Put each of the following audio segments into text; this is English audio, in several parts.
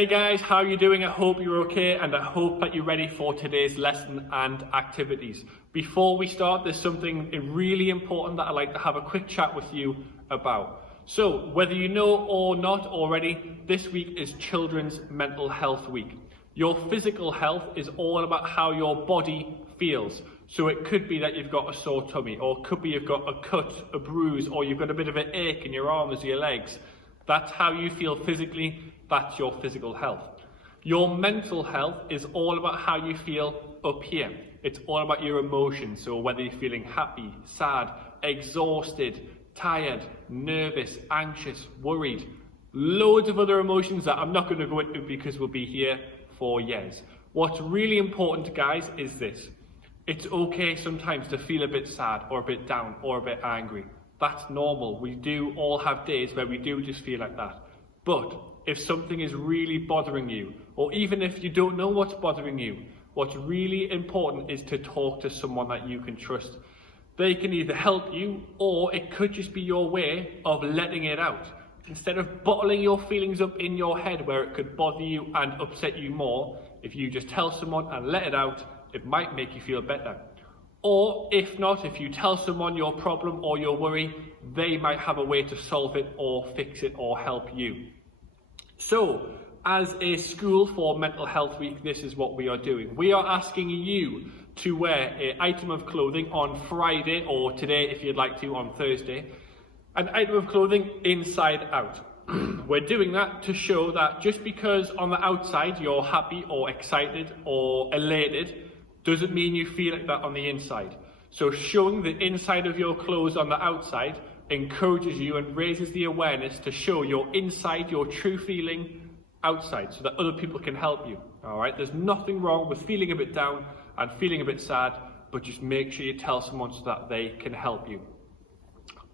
Hey guys, how are you doing? I hope you're okay and I hope that you're ready for today's lesson and activities. Before we start, there's something really important that I'd like to have a quick chat with you about. So, whether you know or not already, this week is Children's Mental Health Week. Your physical health is all about how your body feels. So it could be that you've got a sore tummy, or it could be you've got a cut, a bruise, or you've got a bit of an ache in your arms or your legs. That's how you feel physically. That's your physical health. Your mental health is all about how you feel up here. It's all about your emotions. So whether you're feeling happy, sad, exhausted, tired, nervous, anxious, worried, loads of other emotions that I'm not going to go into because we'll be here for years. What's really important, guys, is this. It's okay sometimes to feel a bit sad or a bit down or a bit angry. That's normal. We do all have days where we do just feel like that. But if something is really bothering you, or even if you don't know what's bothering you, what's really important is to talk to someone that you can trust. They can either help you, or it could just be your way of letting it out. Instead of bottling your feelings up in your head where it could bother you and upset you more, if you just tell someone and let it out, it might make you feel better. Or if not, if you tell someone your problem or your worry, they might have a way to solve it or fix it or help you. So, as a school for Mental Health Week, this is what we are doing. We are asking you to wear an item of clothing on Friday, or today if you'd like to on Thursday, an item of clothing inside out. We're doing that to show that just because on the outside you're happy or excited or elated, doesn't mean you feel like that on the inside. So showing the inside of your clothes on the outside encourages you and raises the awareness to show your inside, your true feeling outside, so that other people can help you. Alright, there's nothing wrong with feeling a bit down and feeling a bit sad, but just make sure you tell someone so that they can help you.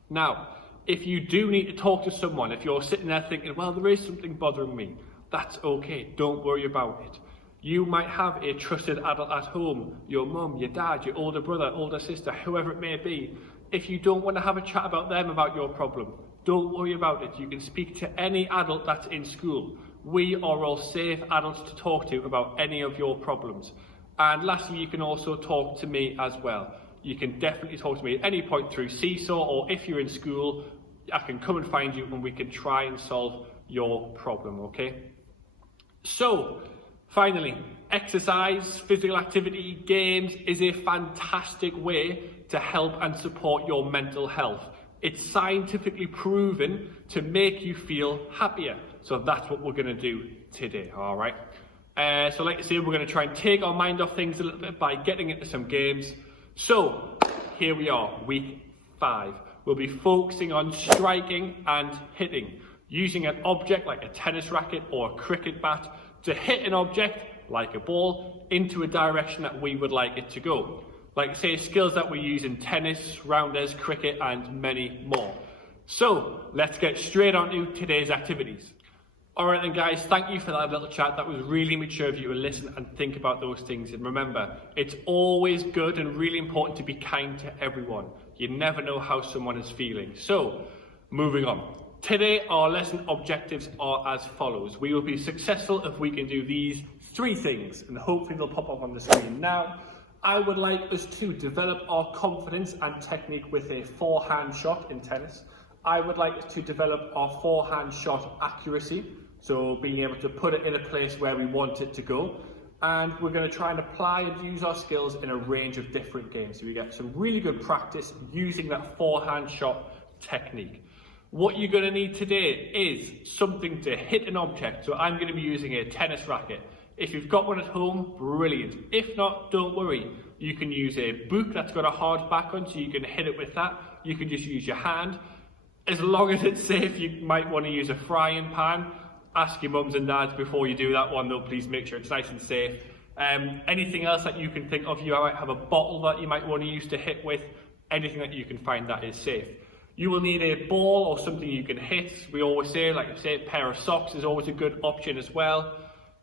Now, if you do need to talk to someone, if you're sitting there thinking, well, there is something bothering me, that's okay, don't worry about it. You might have a trusted adult at home, your mum, your dad, your older brother, older sister, whoever it may be. If you don't want to have a chat about them, about your problem, don't worry about it. You can speak to any adult that's in school. We are all safe adults to talk to about any of your problems. And lastly, you can also talk to me as well. You can definitely talk to me at any point through Seesaw, or if you're in school, I can come and find you and we can try and solve your problem, okay? So, finally, exercise, physical activity, games is a fantastic way to help and support your mental health. It's scientifically proven to make you feel happier. So that's what we're going to do today, all right? So like I say, we're going to try and take our mind off things a little bit by getting into some games. So here we are, week 5. We'll be focusing on striking and hitting, using an object like a tennis racket or a cricket bat to hit an object, like a ball, into a direction that we would like it to go. Like say, skills that we use in tennis, rounders, cricket, and many more. So, let's get straight on to today's activities. Alright then guys, thank you for that little chat. That was really mature of you to listen and think about those things. And remember, it's always good and really important to be kind to everyone. You never know how someone is feeling. So, moving on. Today, our lesson objectives are as follows. We will be successful if we can do these 3 things, and hopefully they'll pop up on the screen now. I would like us to develop our confidence and technique with a forehand shot in tennis. I would like us to develop our forehand shot accuracy, so being able to put it in a place where we want it to go. And we're going to try and apply and use our skills in a range of different games, so we get some really good practice using that forehand shot technique. What you're going to need today is something to hit an object. So I'm going to be using a tennis racket. If you've got one at home, brilliant. If not, don't worry. You can use a book that's got a hard back on, so you can hit it with that. You can just use your hand. As long as it's safe, you might want to use a frying pan. Ask your mums and dads before you do that one, though. Please make sure it's nice and safe. Anything else that you can think of, you might have a bottle that you might want to use to hit with. Anything that you can find that is safe. You will need a ball or something you can hit. We always say, like I say, a pair of socks is always a good option as well.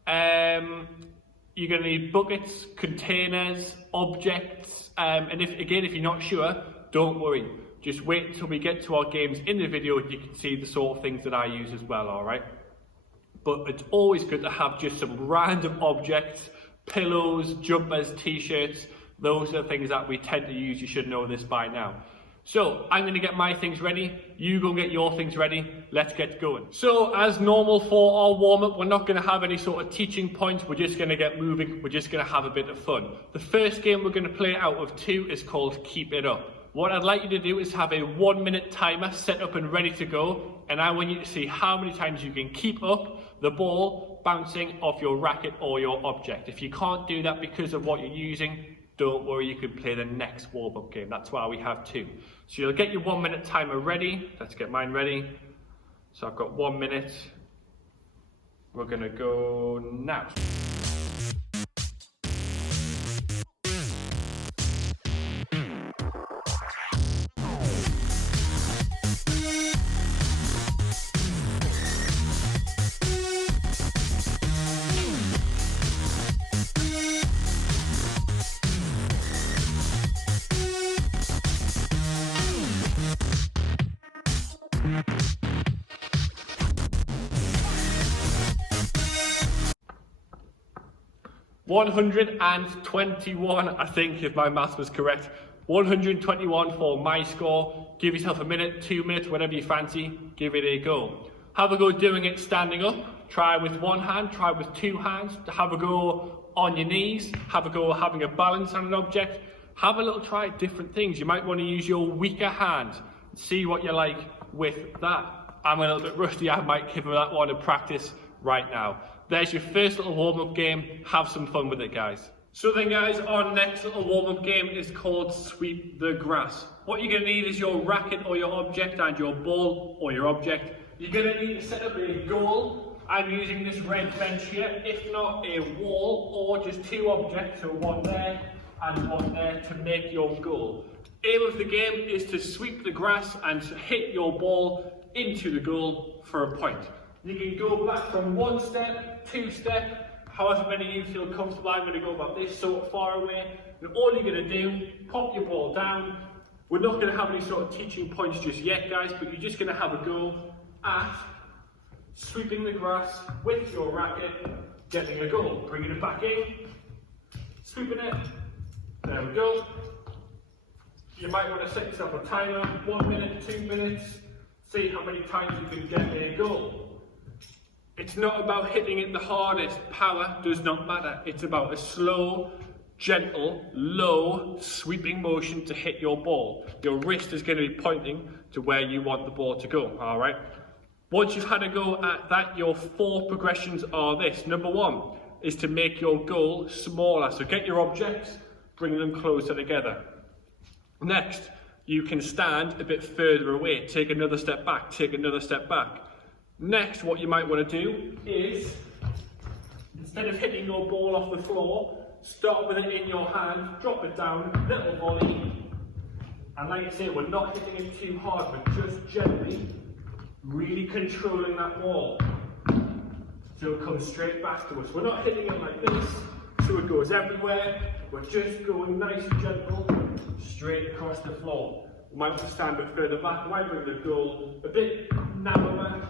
You're going to need buckets, containers, objects, and if you're not sure, don't worry. Just wait until we get to our games in the video and you can see the sort of things that I use as well, alright? but it's always good to have just some random objects, pillows, jumpers, t-shirts. Those are the things that we tend to use. You should know this by now. So I'm going to get my things ready, you go get your things ready, let's get going. So as normal for our warm-up, we're not going to have any sort of teaching points, we're just going to get moving, we're just going to have a bit of fun. The first game we're going to play out of 2 is called Keep It Up. What I'd like you to do is have a 1-minute timer set up and ready to go, and I want you to see how many times you can keep up the ball bouncing off your racket or your object. If you can't do that because of what you're using, don't worry, you can play the next warm-up game. That's why we have 2. So you'll get your 1-minute timer ready. Let's get mine ready. So I've got 1 minute. We're gonna go now. $121, I think, if my maths was correct. 121 for my score. Give yourself a minute, 2 minutes, whatever you fancy. Give it a go. Have a go doing it standing up. Try with one hand, try with 2 hands. Have a go on your knees. Have a go having a balance on an object. Have a little try at different things. You might want to use your weaker hand. See what you like with that. I'm a little bit rusty. I might give that one a practice right now. There's your first little warm-up game. Have some fun with it, guys. So then, guys, our next little warm-up game is called Sweep the Grass. What you're going to need is your racket or your object and your ball or your object. You're going to need to set up a goal. I'm using this red bench here, if not a wall or just 2 objects, so one there and one there to make your goal. Aim of the game is to sweep the grass and hit your ball into the goal for a point. You can go back from 1 step, 2 step, however many you feel comfortable. I'm going to go about this sort of far away. And all you're going to do, pop your ball down. We're not going to have any sort of teaching points just yet, guys, but you're just going to have a go at sweeping the grass with your racket, getting a goal. Bringing it back in, sweeping it. There we go. You might want to set yourself a timer, 1 minute, 2 minutes. See how many times you can get a goal. It's not about hitting it the hardest. Power does not matter. It's about a slow, gentle, low, sweeping motion to hit your ball. Your wrist is going to be pointing to where you want the ball to go, all right? Once you've had a go at that, your 4 progressions are this. Number 1 is to make your goal smaller. So get your objects, bring them closer together. Next, you can stand a bit further away. Take another step back, take another step back. Next, what you might want to do is, instead of hitting your ball off the floor, start with it in your hand, drop it down, little volley. And like I say, we're not hitting it too hard, but just gently, really controlling that ball. So it comes straight back to us. We're not hitting it like this, so it goes everywhere. We're just going nice and gentle, straight across the floor. We might want to stand a bit further back, we might bring the goal a bit narrower.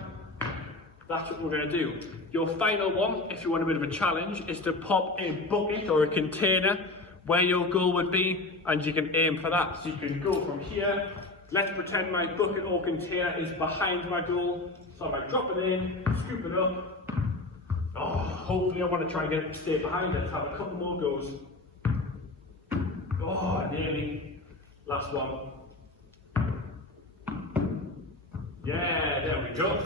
That's what we're going to do. Your final one, if you want a bit of a challenge, is to pop a bucket or a container where your goal would be, and you can aim for that. So you can go from here. Let's pretend my bucket or container is behind my goal. So I might drop it in, scoop it up. Oh, hopefully I want to try and get it to stay behind it. Have a couple more goes. Oh, nearly. Last one. Yeah, there we go.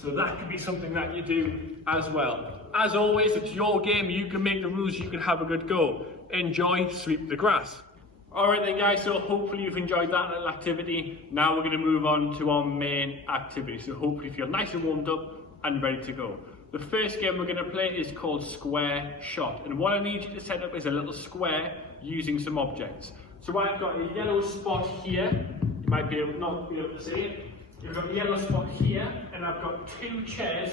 So that could be something that you do as well. As always, it's your game. You can make the rules. You can have a good go. Enjoy, sweep the grass. Alright then, guys, so hopefully you've enjoyed that little activity. Now we're going to move on to our main activity. So hopefully you feel nice and warmed up and ready to go. The first game we're going to play is called Square Shot. And what I need you to set up is a little square using some objects. So I've got a yellow spot here. You might not be able to see it. You've got a yellow spot here, and I've got 2 chairs,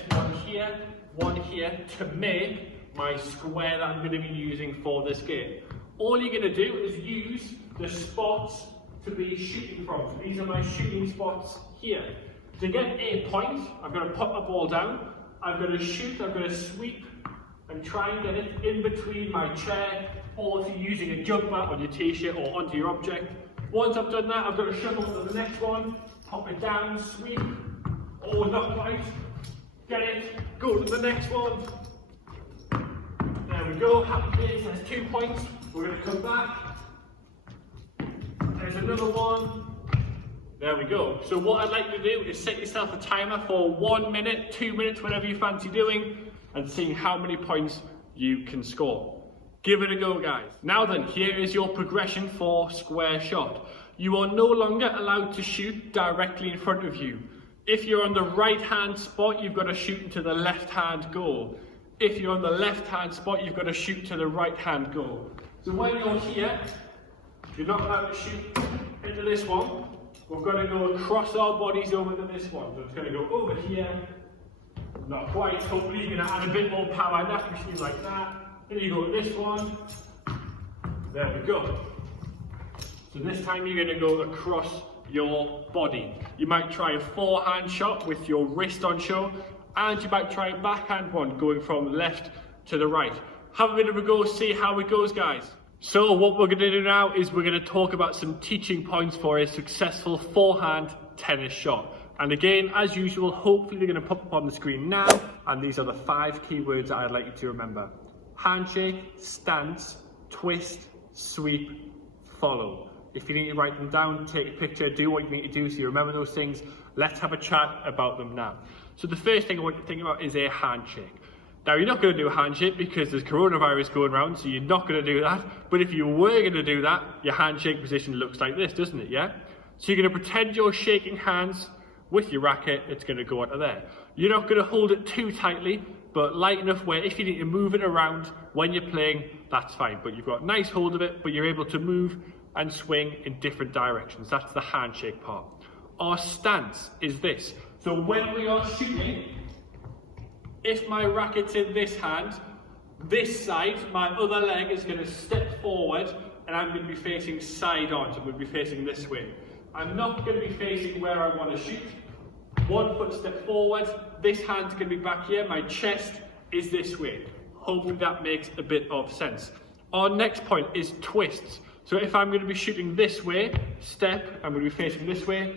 one here, to make my square that I'm going to be using for this game. All you're going to do is use the spots to be shooting from. So these are my shooting spots here. To get a point, I'm going to put my ball down, I'm going to shoot, I'm going to sweep and try and get it in between my chair, or if you're using a jumper on your t-shirt or onto your object. Once I've done that, I've got to shuffle to the next one, pop it down, sweep, oh, not quite, get it, go to the next one. There we go, happy days, there's 2 points. We're going to come back. There's another one. There we go. So what I'd like you to do is set yourself a timer for 1 minute, 2 minutes, whatever you fancy doing, and seeing how many points you can score. Give it a go, guys. Now then, here is your progression for square shot. You are no longer allowed to shoot directly in front of you. If you're on the right hand spot, you've got to shoot into the left hand goal. If you're on the left hand spot, you've got to shoot to the right hand goal. So when you're here, you're not allowed to shoot into this one. We've got to go across our bodies over to this one. So it's going to go over here. Not quite. Hopefully you're going to add a bit more power. That machine like that. Then you go to this one. There we go. So this time you're going to go across your body. You might try a forehand shot with your wrist on show, and you might try a backhand one going from left to the right. Have a bit of a go, see how it goes, guys. So what we're going to do now is we're going to talk about some teaching points for a successful forehand tennis shot. And again, as usual, hopefully they're going to pop up on the screen now, and these are the 5 key words that I'd like you to remember. Handshake, stance, twist, sweep, follow. If you need to write them down, take a picture, do what you need to do so you remember those things. Let's have a chat about them now. So the first thing I want you to think about is a handshake. Now, you're not going to do a handshake because there's coronavirus going around, so you're not going to do that. But if you were going to do that, your handshake position looks like this, doesn't it, yeah? So you're going to pretend you're shaking hands with your racket. It's going to go onto there. You're not going to hold it too tightly, but light enough where if you need to move it around when you're playing, that's fine. But you've got a nice hold of it, but you're able to move and swing in different directions. That's the handshake part. Our stance is this. So when we are shooting, if my racket's in this hand, this side, my other leg is going to step forward and I'm going to be facing side on. So I'm going to be facing this way. I'm not going to be facing where I want to shoot. 1 foot step forward, this hand's going to be back here, my chest is this way. Hopefully that makes a bit of sense. Our next point is twists. So if I'm going to be shooting this way, step, I'm going to be facing this way.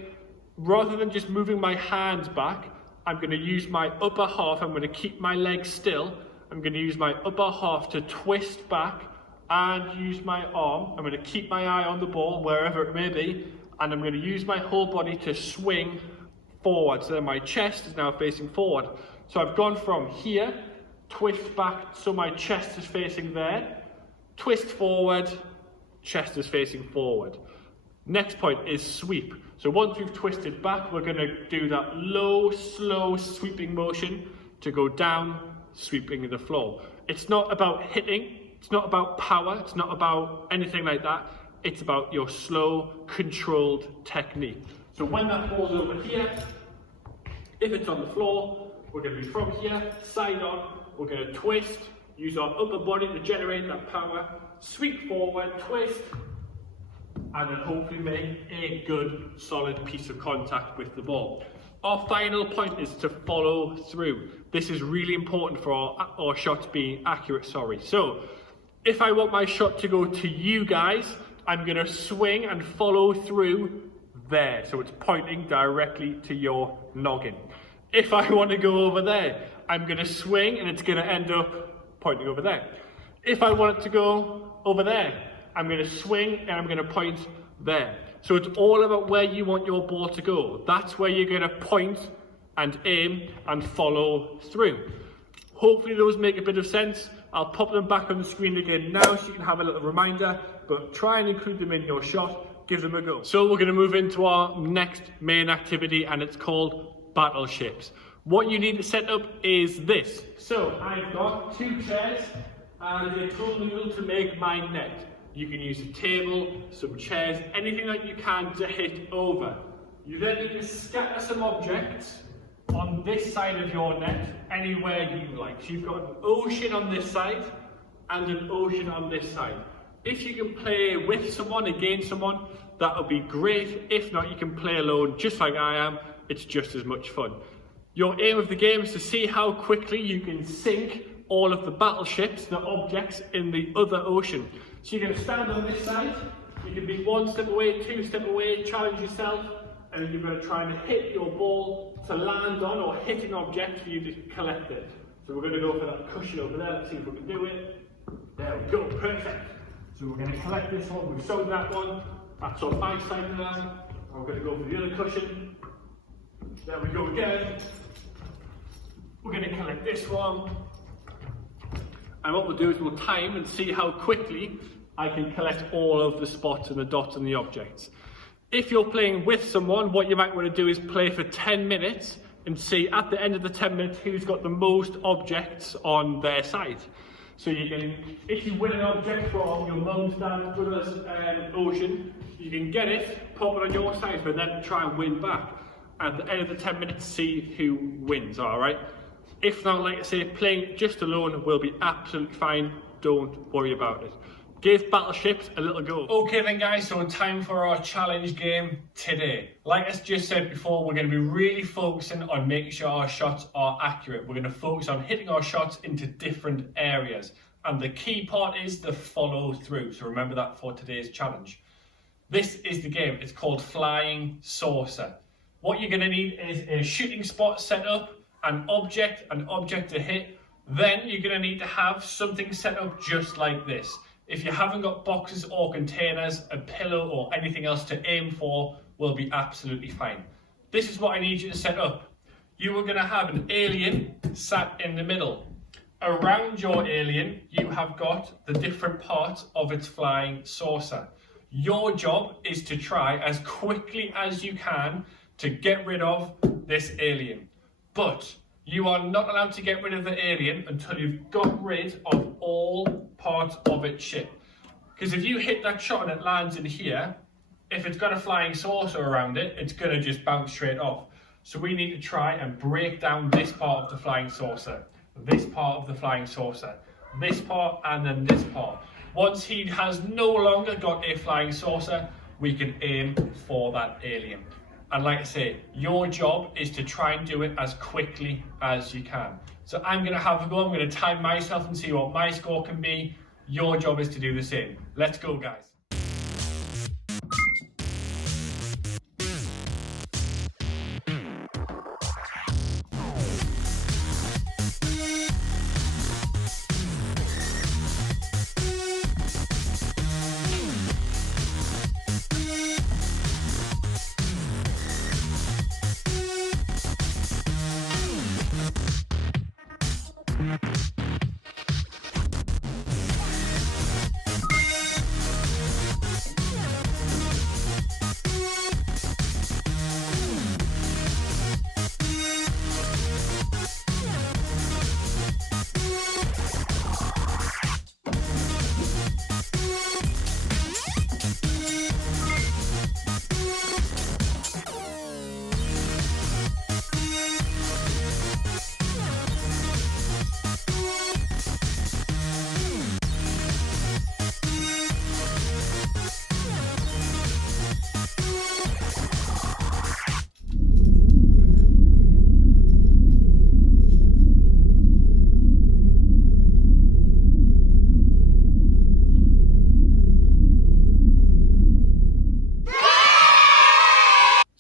Rather than just moving my hands back, I'm going to use my upper half, I'm going to keep my legs still, I'm going to use my upper half to twist back and use my arm. I'm going to keep my eye on the ball, wherever it may be, and I'm going to use my whole body to swing forward. So then my chest is now facing forward. So I've gone from here, twist back, so my chest is facing there, twist forward, chest is facing forward. Next point is sweep. So once we've twisted back, we're going to do that low, slow sweeping motion to go down, sweeping the floor. It's not about hitting, it's not about power, it's not about anything like that. It's about your slow, controlled technique. So when that falls over here, if it's on the floor, we're going to be from here, side on, we're going to twist, use our upper body to generate that power, sweep forward, twist, and then hopefully make a good solid piece of contact with the ball. Our final point is to follow through. This is really important for our shots being accurate, So if I want my shot to go to you guys, I'm going to swing and follow through there. So it's pointing directly to your noggin. If I want to go over there, I'm going to swing and it's going to end up pointing over there. If I want it to go over there, I'm going to swing and I'm going to point there. So it's all about where you want your ball to go. That's where you're going to point and aim and follow through. Hopefully those make a bit of sense. I'll pop them back on the screen again now so you can have a little reminder, but try and include them in your shot. Give them a go. So we're going to move into our next main activity, and it's called Battleships. What you need to set up is this. So I've got 2 chairs and a full noodle to make my net. You can use a table, some chairs, anything that you can to hit over. You then need to scatter some objects on this side of your net, anywhere you like. So you've got an ocean on this side and an ocean on this side. If you can play with someone, against someone, that would be great. If not, you can play alone just like I am. It's just as much fun. Your aim of the game is to see how quickly you can sink all of the battleships, the objects in the other ocean. So you're going to stand on this side, you can be 1 step away, 2 step away, challenge yourself, and you're going to try and hit your ball to land on or hit an object for you to collect it. So we're going to go for that cushion over there, let's see if we can do it. There we go, perfect. So we're going to collect this one, we've shown that one, that's on my side now. We're going to go for the other cushion. There we go again. We're going to collect this one. And what we'll do is we'll time and see how quickly I can collect all of the spots and the dots and the objects. If you're playing with someone, what you might want to do is play for 10 minutes and see at the end of the 10 minutes who's got the most objects on their side. So you can, if you win an object from your mum's, dad's, brother's ocean, you can get it, pop it on your side, but then try and win back. At the end of the 10 minutes, see who wins, alright? If not, like I say, playing just alone will be absolutely fine. Don't worry about it. Give Battleships a little go. Okay then guys, so time for our challenge game today. Like I just said before, we're going to be really focusing on making sure our shots are accurate. We're going to focus on hitting our shots into different areas. And the key part is the follow through. So remember that for today's challenge. This is the game. It's called Flying Saucer. What you're going to need is a shooting spot set up, an object to hit. Then you're going to need to have something set up just like this. If you haven't got boxes or containers, a pillow or anything else to aim for will be absolutely fine. This is what I need you to set up. You are going to have an alien sat in the middle. Around your alien, you have got the different parts of its flying saucer. Your job is to try as quickly as you can to get rid of this alien. But you are not allowed to get rid of the alien until you've got rid of all parts of its ship. Because if you hit that shot and it lands in here, if it's got a flying saucer around it, it's going to just bounce straight off. So we need to try and break down this part of the flying saucer, this part of the flying saucer, this part, and then this part. Once he has no longer got a flying saucer, we can aim for that alien. And like I say, your job is to try and do it as quickly as you can. So I'm going to have a go, I'm going to time myself and see what my score can be. Your job is to do the same. Let's go, guys.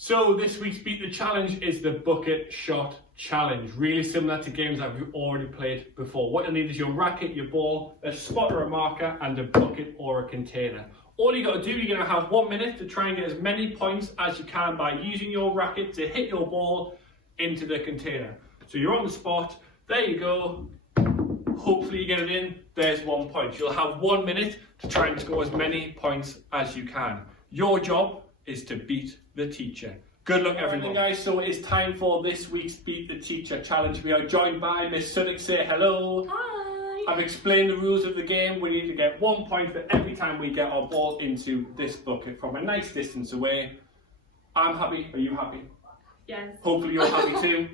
So this week's Beat the Challenge is the bucket shot challenge. Really similar to games that we've already played before. What you'll need is your racket, your ball, a spot or a marker, and a bucket or a container. All you got to do, you're going to have 1 minute to try and get as many points as you can by using your racket to hit your ball into the container. So you're on the spot, there you go. Hopefully you get it in, there's 1 point. You'll have 1 minute to try and score as many points as you can. Your job is to beat the teacher. Good luck everyone. Right, guys, so it's time for this week's Beat the Teacher challenge. We are joined by Miss Suddick. Say hello. Hi. I've explained the rules of the game. We need to get 1 point for every time we get our ball into this bucket from a nice distance away. I'm happy. Are you happy? Yes. Hopefully you're happy too.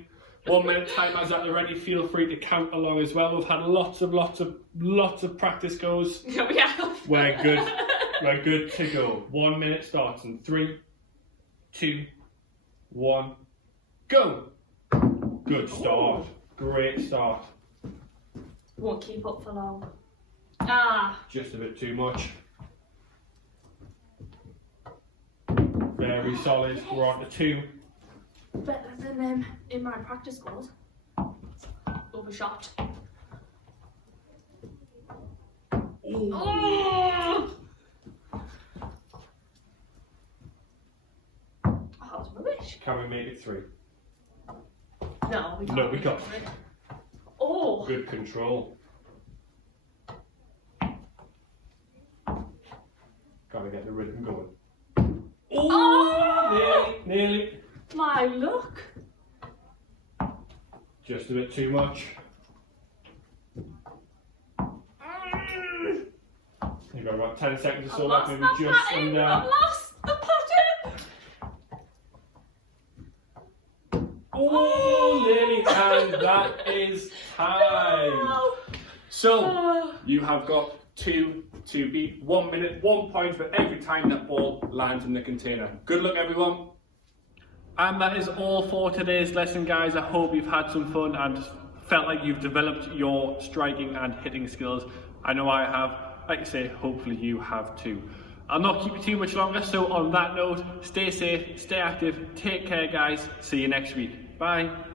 1 minute timer's at the ready. Feel free to count along as well. We've had lots of practice goes. Yeah, we have. We're good. We're good to go. 1 minute starts in 3, 2, 1, go. Good start. Great start. Won't keep up for long. Ah. Just a bit too much. Very solid. We're on to 2. Better than in my practice scores. Overshot. Oh! Oh, that's rubbish. Can we make it 3? No, we can't. No, we can't. Oh! Good control. Gotta get the rhythm going. Oh! Nearly. My luck. Just a bit too much. You've got about 10 seconds or so left, maybe just pattern. under. I've lost the pattern. Oh, nearly, and that is time. No. So, you have got 2 to beat. 1 minute, 1 point for every time that ball lands in the container. Good luck, everyone. And that is all for today's lesson, guys. I hope you've had some fun and felt like you've developed your striking and hitting skills. I know I have. Like I say, hopefully you have too. I'll not keep you too much longer, so on that note, stay safe, stay active, take care, guys. See you next week. Bye.